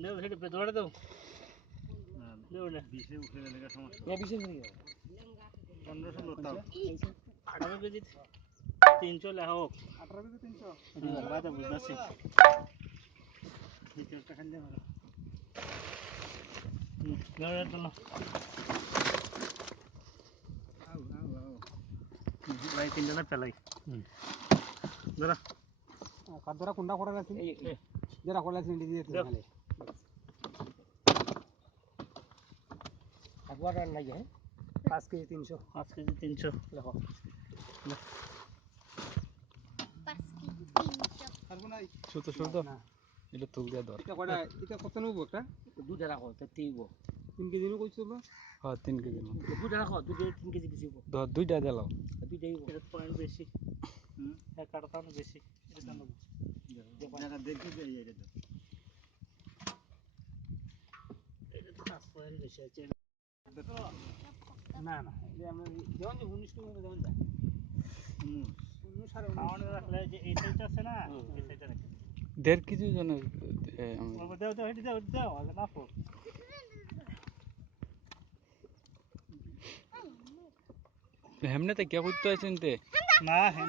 নেও হেঁটে দৌড়ে দাও নেও না বিশে উঠে গেলে সমস্যা না বিশেষ নেই পনেরো ষোলো তাও আঠারো কেজি তিনশো লেখা হোক আঠারো কেজি তিনশো বাদা বুঝতেছি দ্বিতীয়টা খাইলে ভালো দৌড়ে চলো আউ আউ আউ ভাই তিনজনে পেলাই ধরা কাদরা কুন্ডা করে আছে? এই যারা করে আছে ইন্ডিয়া দিয়ে দেখ। খালে একবার আর নাই হ্যাঁ? পাঁচ কেজি তিনশো। পাঁচ কেজি তিনশো। নাই ছোট ছোট? না এটা তুলতে ধর। এটা কয়টা? এটা কত নেব একটা? দুটা রাখো তো তিব তিন কেজি নেব কইছো বা হ্যাঁ তিন কেজি দুটা রাখো দুটো তিন কেজি বেশি ধর দুইটা দিলাও দুইটাই এটা পয়েন্ট বেশি। এক কাটা বেশি। এটা নেব জায়গা দেখি যে এটা এটা তো পাঁচ পয়েন্ট বেশি আছে না না আমরা যেমন যে উনিশ কিলোমিটার যেমন যায়। উনিশ। সাড়ে উনিশ। রাখলে যে এই সাইডটা আছে না এই সাইডটা রেখে দেড় কেজি জনের দাও হেঁটে দাও দাও হেমনে তে কে করতে আছেন তে? না হ্যাঁ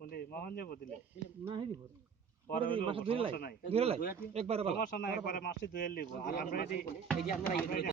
কোনটি মোহন যাব দিলে না হে দিব পরে দিই, হইল, মাসে ধুয়ে লাই। সমস্যা নাই ধরে লাই একবার সমস্যা নাই একবারে মাছটি ধুয়ে লিখব আর আমরা